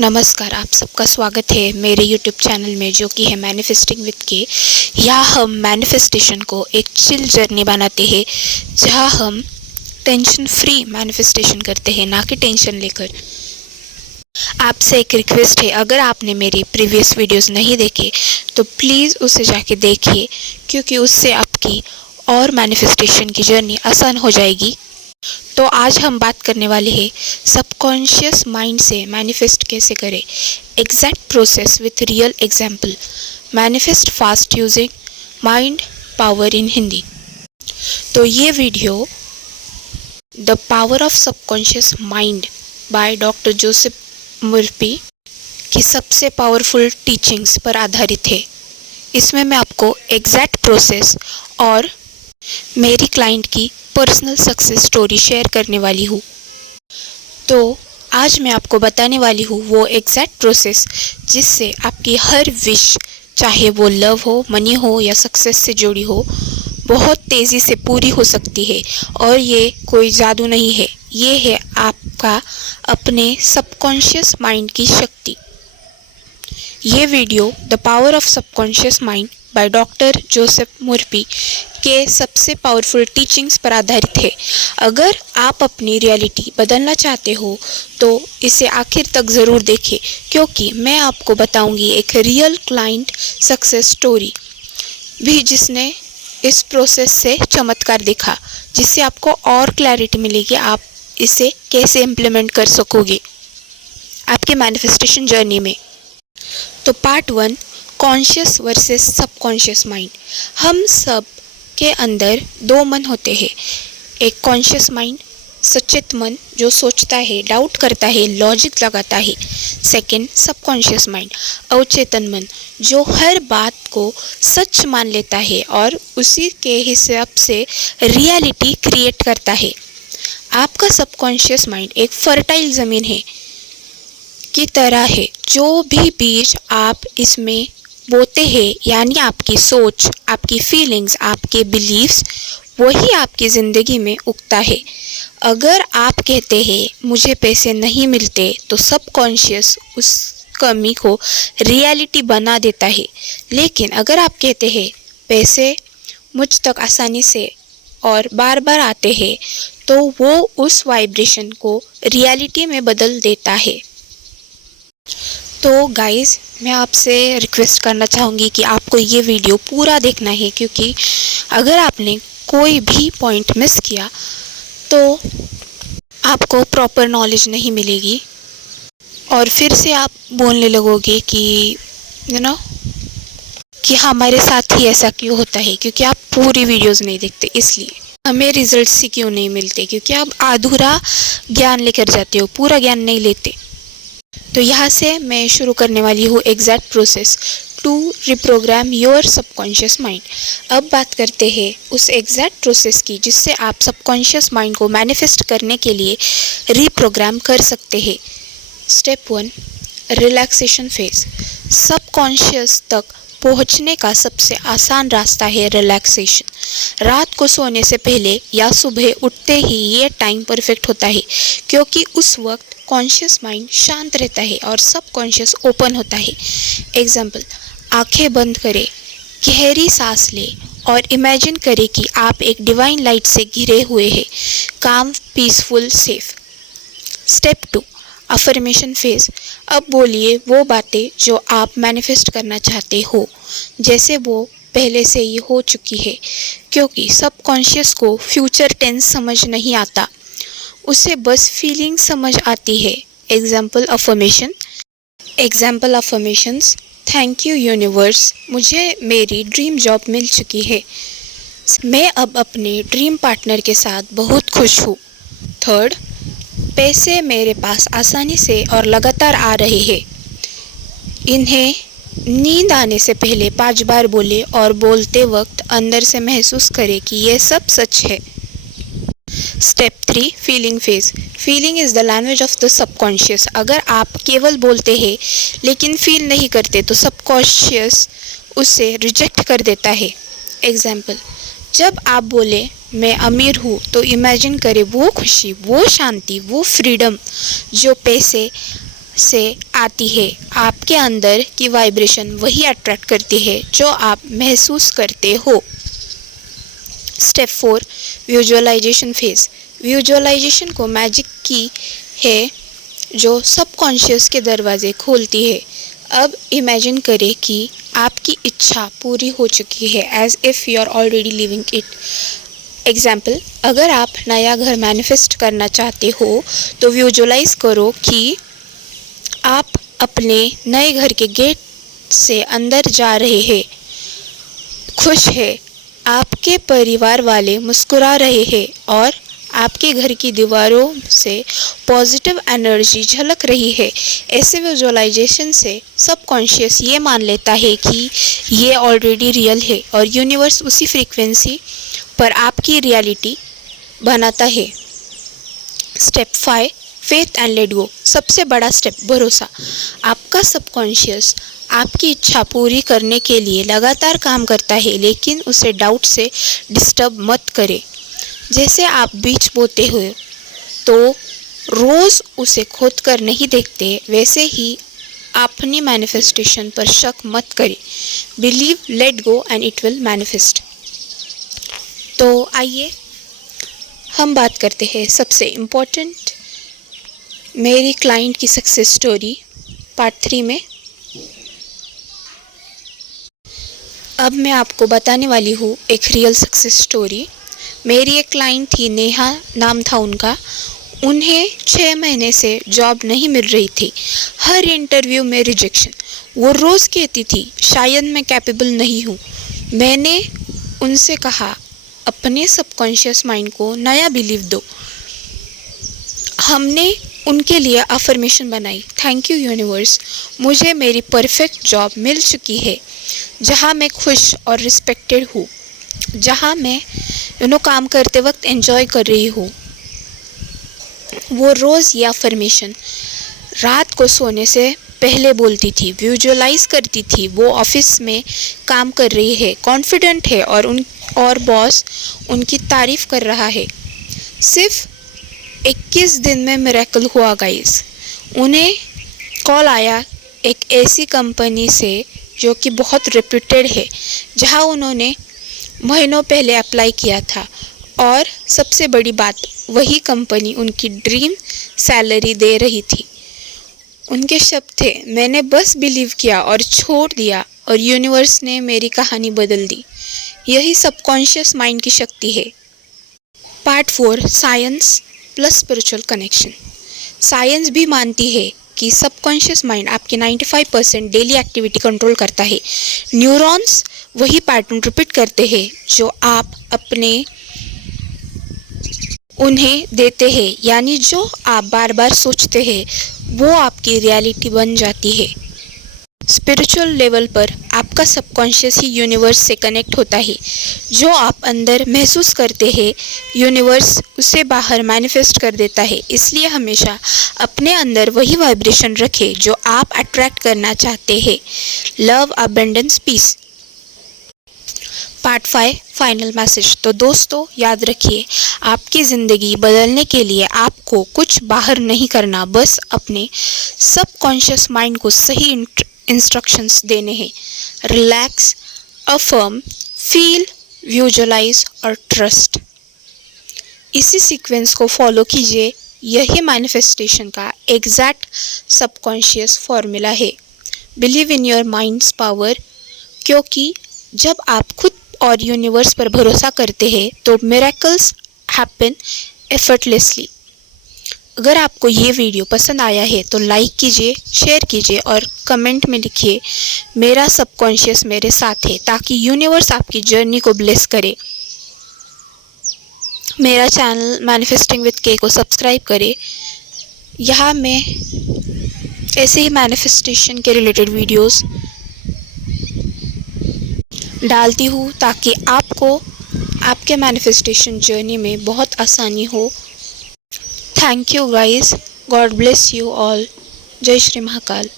नमस्कार, आप सबका स्वागत है मेरे यूट्यूब चैनल में जो कि है मैनिफेस्टिंग विद के। यहाँ हम मैनिफेस्टेशन को एक चिल जर्नी बनाते हैं जहाँ हम टेंशन फ्री मैनिफेस्टेशन करते हैं, ना कि टेंशन लेकर। आपसे एक रिक्वेस्ट है, अगर आपने मेरी प्रीवियस वीडियोस नहीं देखे तो प्लीज़ उसे जाके देखिए, क्योंकि उससे आपकी और मैनिफेस्टेशन की जर्नी आसान हो जाएगी। तो आज हम बात करने वाले हैं सबकॉन्शियस माइंड से मैनिफेस्ट कैसे करें। Exact process with real example. Manifest fast using mind power in Hindi. तो ये video the power of subconscious mind by doctor Joseph Murphy की सबसे पावरफुल टीचिंग्स पर आधारित है। इसमें मैं आपको एग्जैक्ट प्रोसेस और मेरी क्लाइंट की पर्सनल सक्सेस स्टोरी शेयर करने वाली हूँ। तो आज मैं आपको बताने वाली हूँ वो एग्जैक्ट प्रोसेस जिससे आपकी हर विश, चाहे वो लव हो, मनी हो या सक्सेस से जुड़ी हो, बहुत तेज़ी से पूरी हो सकती है। और ये कोई जादू नहीं है, ये है आपका अपने सबकॉन्शियस माइंड की शक्ति। ये video the power of subconscious mind by doctor Joseph Murphy के सबसे पावरफुल टीचिंग्स पर आधारित है। अगर आप अपनी रियलिटी बदलना चाहते हो तो इसे आखिर तक ज़रूर देखें, क्योंकि मैं आपको बताऊंगी एक रियल क्लाइंट सक्सेस स्टोरी भी जिसने इस प्रोसेस से चमत्कार देखा, जिससे आपको और क्लैरिटी मिलेगी आप इसे कैसे इम्प्लीमेंट कर सकोगे आपके मैनिफेस्टेशन जर्नी में। तो part 1, conscious versus subconscious mind. हम सब के अंदर दो मन होते हैं, एक कॉन्शियस माइंड, सचेत मन जो सोचता है, डाउट करता है, लॉजिक लगाता है। सेकंड, सबकॉन्शियस माइंड, अवचेतन मन जो हर बात को सच मान लेता है और उसी के हिसाब से रियलिटी क्रिएट करता है। आपका सबकॉन्शियस माइंड एक फर्टाइल ज़मीन है की तरह है। जो भी बीज आप इसमें बोते हैं, यानी आपकी सोच, आपकी फीलिंग्स, आपके बिलीव्स, वही आपकी ज़िंदगी में उगता है। अगर आप कहते हैं मुझे पैसे नहीं मिलते, तो सबकॉन्शियस उस कमी को रियलिटी बना देता है। लेकिन अगर आप कहते हैं पैसे मुझ तक आसानी से और बार बार आते हैं, तो वो उस वाइब्रेशन को रियलिटी में बदल देता है। तो गाइस, मैं आपसे रिक्वेस्ट करना चाहूँगी कि आपको ये वीडियो पूरा देखना है, क्योंकि अगर आपने कोई भी पॉइंट मिस किया तो आपको प्रॉपर नॉलेज नहीं मिलेगी और फिर से आप बोलने लगोगे कि कि हमारे साथ ही ऐसा क्यों होता है, क्योंकि आप पूरी वीडियोस नहीं देखते। इसलिए हमें रिजल्ट्स ही क्यों नहीं मिलते, क्योंकि आप आधूरा ज्ञान लेकर जाते हो, पूरा ज्ञान नहीं लेते। तो यहाँ से मैं शुरू करने वाली हूँ exact process to reprogram your subconscious mind. अब बात करते हैं उस एग्जैक्ट प्रोसेस की जिससे आप सबकॉन्शियस माइंड को मैनिफेस्ट करने के लिए रिप्रोग्राम कर सकते हैं। Step 1, relaxation phase. सबकॉन्शियस तक पहुंचने का सबसे आसान रास्ता है रिलैक्सेशन। रात को सोने से पहले या सुबह उठते ही ये टाइम परफेक्ट होता है, क्योंकि उस वक्त कॉन्शियस माइंड शांत रहता है और सबकॉन्शियस ओपन होता है। एग्जाम्पल, आंखें बंद करें, गहरी सांस लें और इमेजिन करें कि आप एक डिवाइन लाइट से घिरे हुए हैं, काम, peaceful, safe. Step 2, affirmation phase. अब बोलिए वो बातें जो आप मैनिफेस्ट करना चाहते हो, जैसे वो पहले से ही हो चुकी है, क्योंकि सबकॉन्शियस को फ्यूचर टेंस समझ नहीं आता, उसे बस फीलिंग समझ आती है। Example affirmations, thank you universe, मुझे मेरी ड्रीम जॉब मिल चुकी है। मैं अब अपने ड्रीम पार्टनर के साथ बहुत खुश हूँ। थर्ड, पैसे मेरे पास आसानी से और लगातार आ रहे हैं। इन्हें नींद आने से पहले 5 बार बोले और बोलते वक्त अंदर से महसूस करें कि यह सब सच है। Step 3, feeling phase. Feeling is the language of the subconscious. अगर आप केवल बोलते हैं लेकिन फील नहीं करते तो सबकॉन्शियस उसे रिजेक्ट कर देता है। एग्जाम्पल, जब आप बोले मैं अमीर हूँ तो इमेजिन करें वो खुशी, वो शांति, वो फ्रीडम जो पैसे से आती है। आपके अंदर की वाइब्रेशन वही अट्रैक्ट करती है जो आप महसूस करते हो। Step 4, visualization phase. विजुअलाइजेशन को मैजिक की है जो सबकॉन्शियस के दरवाजे खोलती है। अब इमेजिन करें कि आपकी इच्छा पूरी हो चुकी है, as if you are already living it. Example, अगर आप नया घर मैनिफेस्ट करना चाहते हो तो विजुअलाइज करो कि आप अपने नए घर के गेट से अंदर जा रहे हैं, खुश है, आपके परिवार वाले मुस्कुरा रहे हैं और आपके घर की दीवारों से पॉजिटिव एनर्जी झलक रही है। ऐसे विजुअलाइजेशन से सबकॉन्शियस ये मान लेता है कि ये ऑलरेडी रियल है और यूनिवर्स उसी फ्रीक्वेंसी पर आपकी रियलिटी बनाता है। Step 5, faith and let go. सबसे बड़ा स्टेप, भरोसा। आपका सबकॉन्शियस आपकी इच्छा पूरी करने के लिए लगातार काम करता है, लेकिन उसे डाउट से डिस्टर्ब मत करें। जैसे आप बीज बोते हो तो रोज़ उसे खोद कर नहीं देखते, वैसे ही अपनी मैनिफेस्टेशन पर शक मत करें। Believe, let go and it will manifest. तो आइए हम बात करते हैं सबसे इम्पोर्टेंट मेरी क्लाइंट की सक्सेस स्टोरी पार्ट 3 में। अब मैं आपको बताने वाली हूँ एक रियल सक्सेस स्टोरी। मेरी एक क्लाइंट थी, नेहा नाम था उनका। उन्हें 6 महीने से जॉब नहीं मिल रही थी। हर इंटरव्यू में रिजेक्शन। वो रोज़ कहती थी शायद मैं कैपेबल नहीं हूँ। मैंने उनसे कहा अपने सबकॉन्शियस माइंड को नया बिलीव दो। हमने उनके लिए अफर्मेशन बनाई, थैंक यू यूनिवर्स, मुझे मेरी परफेक्ट जॉब मिल चुकी है जहाँ मैं खुश और रिस्पेक्टेड हूँ, जहाँ मैं काम करते वक्त एंजॉय कर रही हूँ। वो रोज़ ये अफर्मेशन रात को सोने से पहले बोलती थी, विजुअलाइज करती थी वो ऑफिस में काम कर रही है, कॉन्फिडेंट है और बॉस उनकी तारीफ कर रहा है। सिर्फ 21 दिन में मिरेकल हुआ गाइस। उन्हें कॉल आया एक ऐसी कंपनी से जो कि बहुत रेप्यूटेड है, जहां उन्होंने महीनों पहले अप्लाई किया था और सबसे बड़ी बात, वही कंपनी उनकी ड्रीम सैलरी दे रही थी। उनके शब्द थे, मैंने बस बिलीव किया और छोड़ दिया और यूनिवर्स ने मेरी कहानी बदल दी। यही सबकॉन्शियस माइंड की शक्ति है। Part 4, science plus spiritual connection. Science भी मानती है कि सबकॉन्शियस माइंड आपकी 95% डेली एक्टिविटी कंट्रोल करता है। न्यूरॉन्स वही पैटर्न रिपीट करते हैं जो आप अपने उन्हें देते हैं, यानी जो आप बार बार सोचते हैं वो आपकी रियलिटी बन जाती है। स्पिरिचुअल लेवल पर आपका सबकॉन्शियस ही यूनिवर्स से कनेक्ट होता है। जो आप अंदर महसूस करते हैं यूनिवर्स उसे बाहर मैनिफेस्ट कर देता है। इसलिए हमेशा अपने अंदर वही वाइब्रेशन रखें जो आप अट्रैक्ट करना चाहते हैं। Love, abundance, peace. Part 5, final message. तो दोस्तों याद रखिए, आपकी ज़िंदगी बदलने के लिए आपको कुछ बाहर नहीं करना, बस अपने सबकॉन्शियस माइंड को सही इंस्ट्रक्शंस देने हैं। रिलैक्स, अफर्म, फील, विजुअलाइज और ट्रस्ट। इसी सीक्वेंस को फॉलो कीजिए। यही मैनिफेस्टेशन का एग्जैक्ट सबकॉन्शियस फॉर्मूला है। Believe in your minds power, क्योंकि जब आप खुद और यूनिवर्स पर भरोसा करते हैं तो मिरेकल्स हैपन एफर्टलेसली। अगर आपको ये वीडियो पसंद आया है तो लाइक कीजिए, शेयर कीजिए और कमेंट में लिखिए मेरा सबकॉन्शियस मेरे साथ है, ताकि यूनिवर्स आपकी जर्नी को ब्लेस करे। मेरा चैनल मैनिफेस्टिंग विद के को सब्सक्राइब करें। यहाँ मैं ऐसे ही मैनिफेस्टेशन के रिलेटेड वीडियोस डालती हूँ ताकि आपको आपके मैनिफेस्टेशन जर्नी में बहुत आसानी हो। Thank you guys, God bless you all. जय श्री महाकाल।